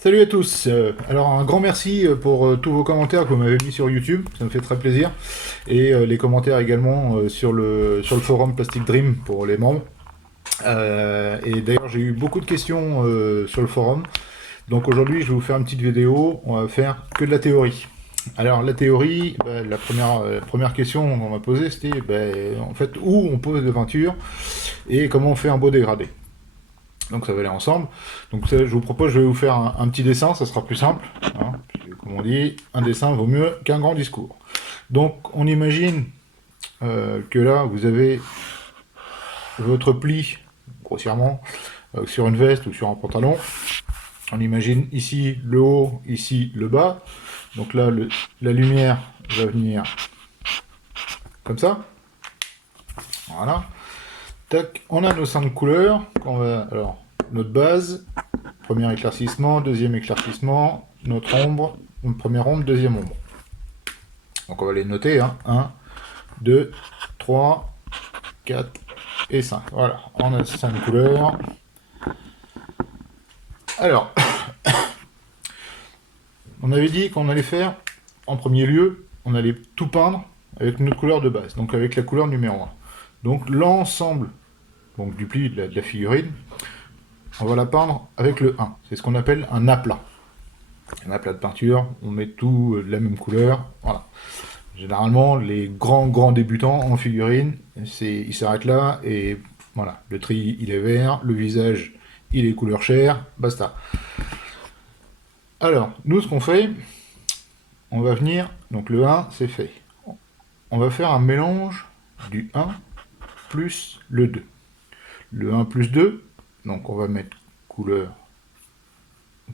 Salut à tous. Alors un grand merci pour tous vos commentaires que vous m'avez mis sur YouTube, ça me fait très plaisir. Et les commentaires également sur le forum Plastic Dream pour les membres. Et d'ailleurs j'ai eu beaucoup de questions sur le forum. Donc aujourd'hui je vais vous faire une petite vidéo, on va faire que de la théorie. Alors la théorie, la première question qu'on m'a posée c'était en fait où on pose de peinture et comment on fait un beau dégradé. Donc ça va aller ensemble. Donc je vous propose, je vais vous faire un petit dessin, ça sera plus simple. Hein, puisque, comme on dit, un dessin vaut mieux qu'un grand discours. Donc on imagine que là, vous avez votre pli, grossièrement, sur une veste ou sur un pantalon. On imagine ici le haut, ici le bas. Donc là, la lumière va venir comme ça. Voilà. Tac, on a nos 5 couleurs. Alors, notre base, premier éclaircissement, deuxième éclaircissement, notre ombre, première ombre, deuxième ombre. Donc on va les noter, hein. 1, 2, 3, 4 et 5. Voilà, on a 5 couleurs. Alors, on avait dit qu'on allait faire, en premier lieu, on allait tout peindre avec notre couleur de base, donc avec la couleur numéro 1. Donc l'ensemble du pli de la figurine, on va la peindre avec le 1. C'est ce qu'on appelle un aplat. Un aplat de peinture, on met tout de la même couleur, voilà. Généralement, les grands débutants en figurine, ils s'arrêtent là et voilà, le tri il est vert, le visage il est couleur chair, basta. Alors, nous ce qu'on fait, on va venir, donc le 1 c'est fait. On va faire un mélange du 1 plus le 2. Le 1 plus 2, donc on va mettre couleur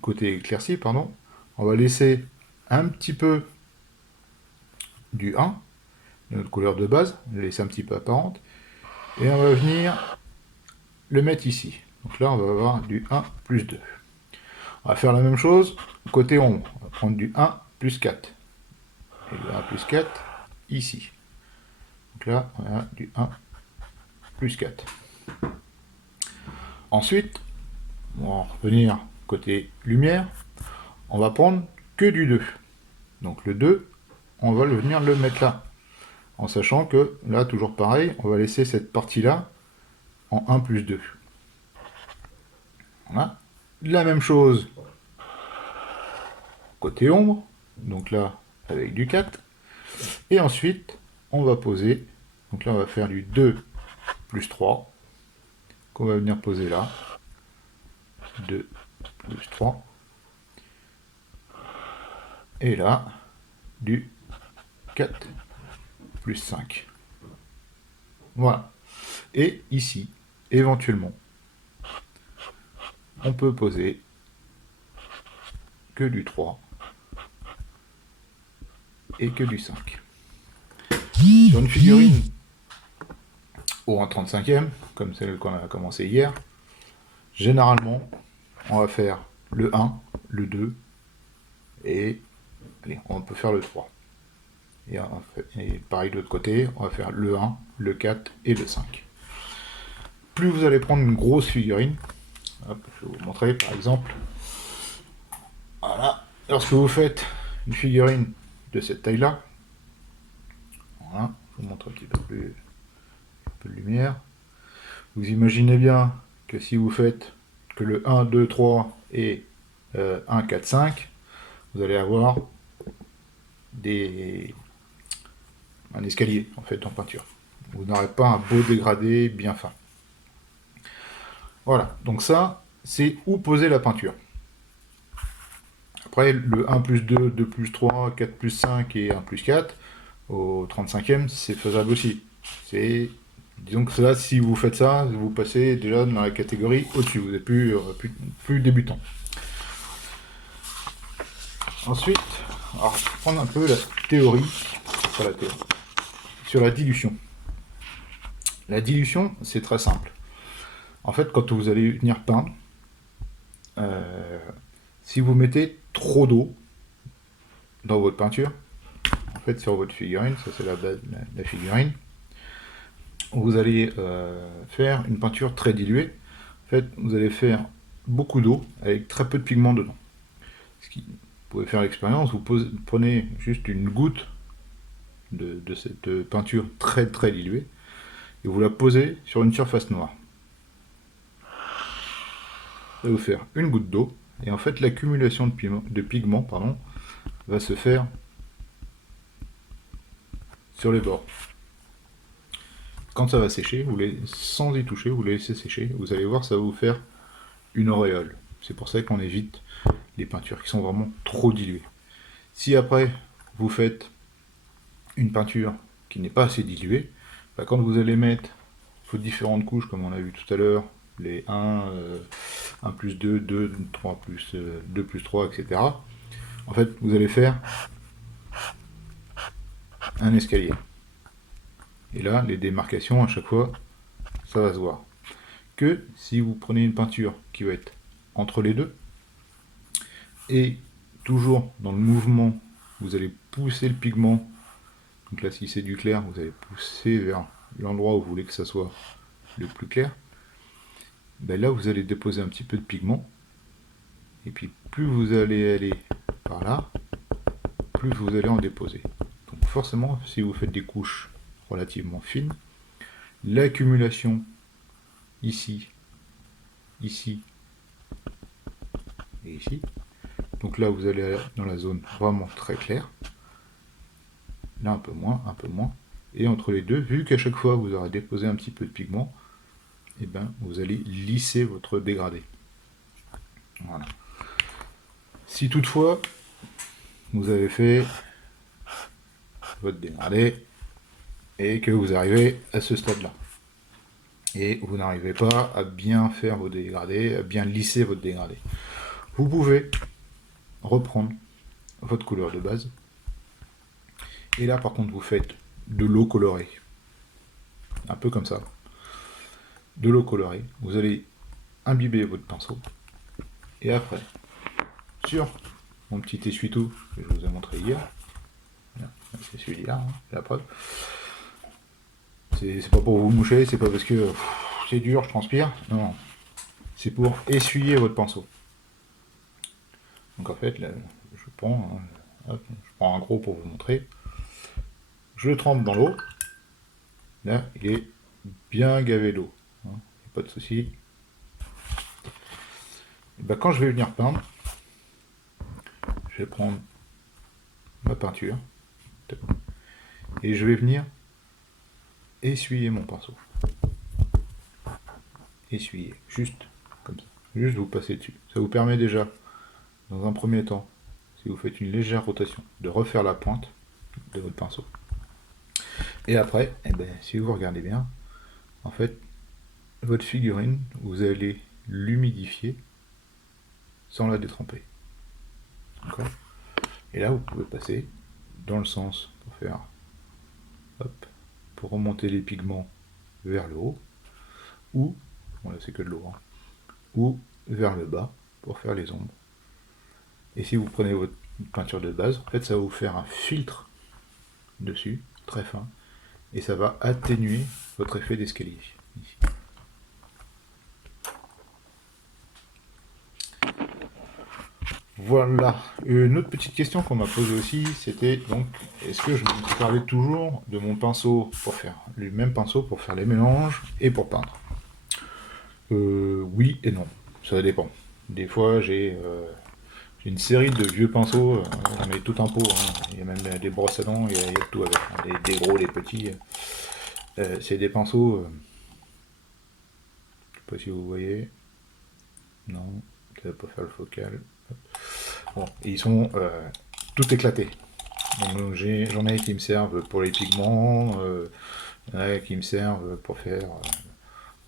côté éclairci, pardon. On va laisser un petit peu du 1, notre couleur de base, laisser un petit peu apparente, et on va venir le mettre ici. Donc là, on va avoir du 1 plus 2. On va faire la même chose côté ombre. On va prendre du 1 plus 4. Et le 1 plus 4 ici. Donc là, on a du 1 plus 4. Ensuite, on va revenir côté lumière. On va prendre que du 2. Donc le 2, on va venir le mettre là. En sachant que là, toujours pareil, on va laisser cette partie-là en 1 plus 2. Voilà. La même chose côté ombre. Donc là, avec du 4. Et ensuite, on va poser. Donc là, on va faire du 2 plus 3. Qu'on va venir poser là. 2 plus 3. Et là, du 4 plus 5. Voilà. Et ici, éventuellement, on peut poser que du 3 et que du 5. Sur une figurine ou un 35e, comme celle qu'on a commencé hier, généralement, on va faire le 1, le 2, et allez, on peut faire le 3. Et pareil de l'autre côté, on va faire le 1, le 4 et le 5. Plus vous allez prendre une grosse figurine, hop, je vais vous montrer par exemple, voilà, lorsque vous faites une figurine de cette taille-là, voilà, je vous montre un petit peu de lumière, vous imaginez bien que si vous faites que le 1, 2, 3 et 1, 4, 5, vous allez avoir un escalier en fait en peinture. Vous n'aurez pas un beau dégradé bien fin. Voilà, donc ça, c'est où poser la peinture. Après, le 1 plus 2, 2 plus 3, 4 plus 5 et 1 plus 4, au 35e, c'est faisable aussi. Disons que là, si vous faites ça, vous passez déjà dans la catégorie au-dessus, vous n'êtes plus débutant. Ensuite, alors, je vais prendre un peu la théorie, sur la dilution. La dilution, c'est très simple. En fait, quand vous allez venir peindre, si vous mettez trop d'eau dans votre peinture, en fait, sur votre figurine, ça c'est la base de la figurine, vous allez faire une peinture très diluée. En fait, vous allez faire beaucoup d'eau avec très peu de pigments dedans. Vous pouvez faire l'expérience, vous prenez juste une goutte de cette peinture très très diluée et vous la posez sur une surface noire. Ça va vous faire une goutte d'eau et en fait l'accumulation de pigments va se faire sur les bords. Quand ça va sécher, sans y toucher, vous les laissez sécher, vous allez voir, ça va vous faire une auréole. C'est pour ça qu'on évite les peintures qui sont vraiment trop diluées. Si après vous faites une peinture qui n'est pas assez diluée, bah, quand vous allez mettre vos différentes couches, comme on a vu tout à l'heure, les 1 plus 2, 2, 3 plus 2 plus 3, etc. En fait, vous allez faire un escalier. Et là, les démarcations, à chaque fois, ça va se voir. Que si vous prenez une peinture qui va être entre les deux, et toujours dans le mouvement, vous allez pousser le pigment. Donc là, si c'est du clair, vous allez pousser vers l'endroit où vous voulez que ça soit le plus clair. Ben là, vous allez déposer un petit peu de pigment. Et puis, plus vous allez aller par là, plus vous allez en déposer. Donc forcément, si vous faites des couches relativement fines, l'accumulation ici, ici et ici. Donc là, vous allez dans la zone vraiment très claire. Là, un peu moins, un peu moins. Et entre les deux, vu qu'à chaque fois, vous aurez déposé un petit peu de pigment, et ben, vous allez lisser votre dégradé. Voilà. Si toutefois, vous avez fait votre dégradé et que vous arrivez à ce stade-là, et vous n'arrivez pas à bien faire vos dégradés, à bien lisser votre dégradé, vous pouvez reprendre votre couleur de base. Et là, par contre, vous faites de l'eau colorée. Un peu comme ça. De l'eau colorée. Vous allez imbiber votre pinceau. Et après, sur mon petit essuie-tout que je vous ai montré hier, c'est celui-là, hein, la preuve. C'est pas pour vous moucher, c'est pas parce que c'est dur, je transpire. Non, c'est pour essuyer votre pinceau. Donc en fait, là, je prends un gros pour vous montrer. Je le trempe dans l'eau. Là, il est bien gavé d'eau. Hein, pas de souci. Ben, quand je vais venir peindre, je vais prendre ma peinture et je vais venir essuyer mon pinceau. Essuyer, juste comme ça. Juste vous passez dessus. Ça vous permet déjà, dans un premier temps, si vous faites une légère rotation, de refaire la pointe de votre pinceau. Et après, eh ben, si vous regardez bien, en fait, votre figurine, vous allez l'humidifier sans la détremper. D'accord ? Et là, vous pouvez passer dans le sens pour faire, hop, pour remonter les pigments vers le haut, ou, bon là c'est que de l'eau, hein, ou vers le bas pour faire les ombres. Et si vous prenez votre peinture de base, en fait ça va vous faire un filtre dessus, très fin, et ça va atténuer votre effet d'escalier. Ici. Voilà. Une autre petite question qu'on m'a posée aussi, c'était donc, est-ce que je me parlais toujours de mon pinceau pour faire le même pinceau pour faire les mélanges et pour peindre? Oui et non, ça dépend. Des fois, j'ai une série de vieux pinceaux, j'en ai tout un pot, hein. Il y a même des brosses à dents, il y a tout avec, hein. Des gros, des petits. C'est des pinceaux, je sais pas si vous voyez, non, ça va pas faire le focal. Bon, ils sont tout éclatés. Donc j'en ai qui me servent pour les pigments, il y en a qui me servent pour faire,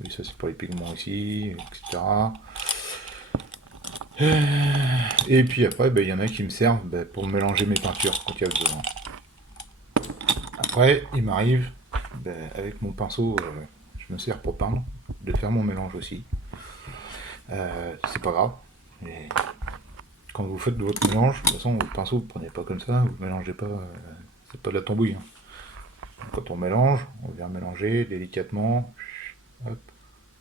oui, ça c'est pour les pigments aussi, etc. Et puis après, il y en a qui me servent pour mélanger mes peintures quand il y a besoin. Après, il m'arrive, avec mon pinceau, je me sers pour peindre, de faire mon mélange aussi. C'est pas grave. Et quand vous faites votre mélange, de toute façon, votre pinceau, vous ne prenez pas comme ça, vous ne mélangez pas, c'est pas de la tambouille. Hein. Quand on mélange, on vient mélanger délicatement, hop,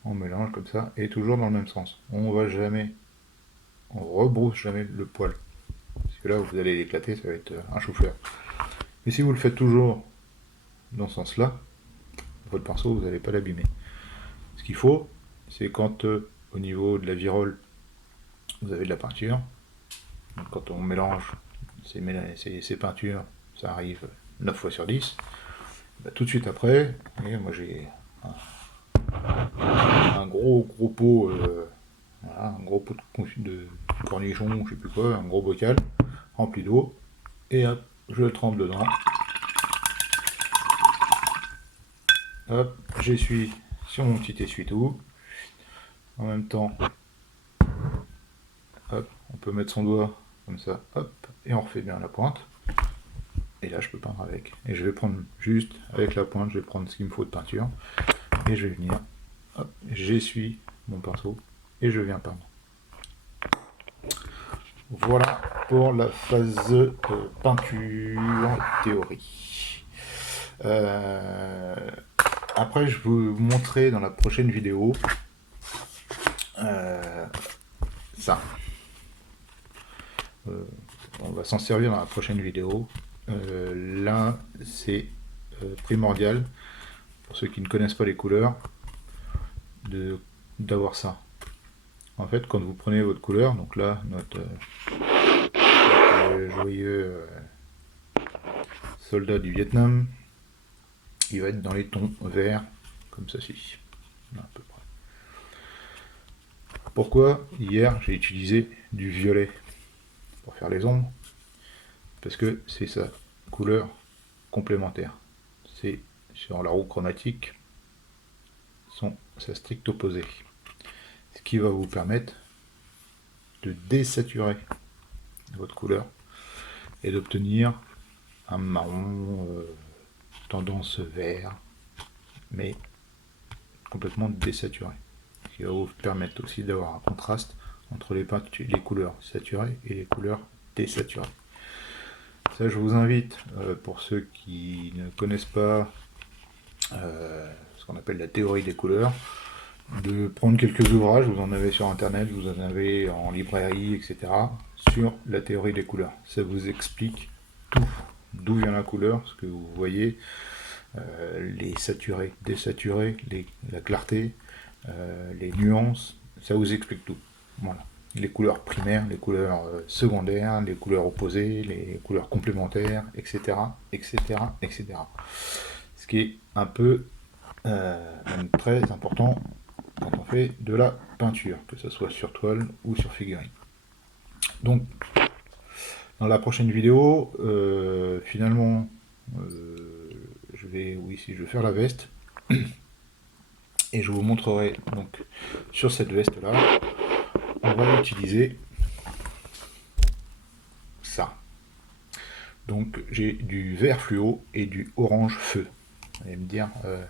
on mélange comme ça, et toujours dans le même sens. On rebrousse jamais le poil. que là vous allez l'éclater, ça va être un chou-fleur. Mais si vous le faites toujours dans ce sens-là, votre pinceau, vous n'allez pas l'abîmer. Ce qu'il faut, c'est quand au niveau de la virole, vous avez de la peinture, donc quand on mélange ces peintures, ça arrive 9 fois sur 10, bah, tout de suite après, et moi j'ai un gros pot, voilà, un gros pot de cornichons, je sais plus quoi, un gros bocal rempli d'eau, et hop, je le trempe dedans. Hop, j'essuie sur mon petit essuie-tout. En même temps, hop, on peut mettre son doigt comme ça, hop, et on refait bien la pointe. Et là, je peux peindre avec. Et je vais prendre juste avec la pointe, je vais prendre ce qu'il me faut de peinture, et je vais venir, hop, j'essuie mon pinceau et je viens peindre. Voilà pour la phase peinture théorie. Après, je vais vous montrer dans la prochaine vidéo ça. On va s'en servir dans la prochaine vidéo. Là, c'est primordial pour ceux qui ne connaissent pas les couleurs d'avoir ça. En fait, quand vous prenez votre couleur, donc là, notre joyeux soldat du Vietnam, il va être dans les tons verts, comme ceci, à peu près. Pourquoi hier j'ai utilisé du violet pour faire les ombres? Parce que c'est sa couleur complémentaire. C'est sur la roue chromatique sa stricte opposée. Ce qui va vous permettre de désaturer votre couleur et d'obtenir un marron tendance vert, mais complètement désaturé. Ce qui va vous permettre aussi d'avoir un contraste entre les couleurs saturées et les couleurs désaturées. Ça, je vous invite, pour ceux qui ne connaissent pas ce qu'on appelle la théorie des couleurs, de prendre quelques ouvrages, vous en avez sur internet, vous en avez en librairie, etc., sur la théorie des couleurs. Ça vous explique tout, d'où vient la couleur, ce que vous voyez, les saturés, désaturés, la clarté, les nuances, ça vous explique tout. Voilà. Les couleurs primaires, les couleurs secondaires, les couleurs opposées, les couleurs complémentaires, etc., etc., etc. Ce qui est un peu même très important quand on fait de la peinture, que ce soit sur toile ou sur figurine. Donc, dans la prochaine vidéo, finalement, je vais faire la veste, et je vous montrerai donc sur cette veste là, on va utiliser ça. Donc j'ai du vert fluo et du orange feu. Vous allez me dire,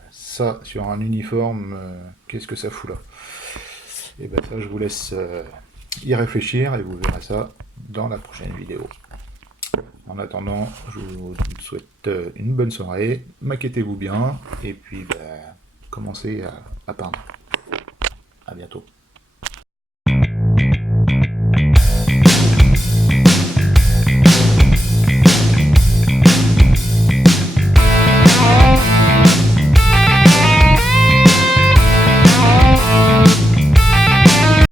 ça sur un uniforme, qu'est-ce que ça fout là? Et bien ça, je vous laisse y réfléchir et vous verrez ça dans la prochaine vidéo. En attendant, je vous souhaite une bonne soirée, maquettez-vous bien, et puis commencez à peindre. À bientôt.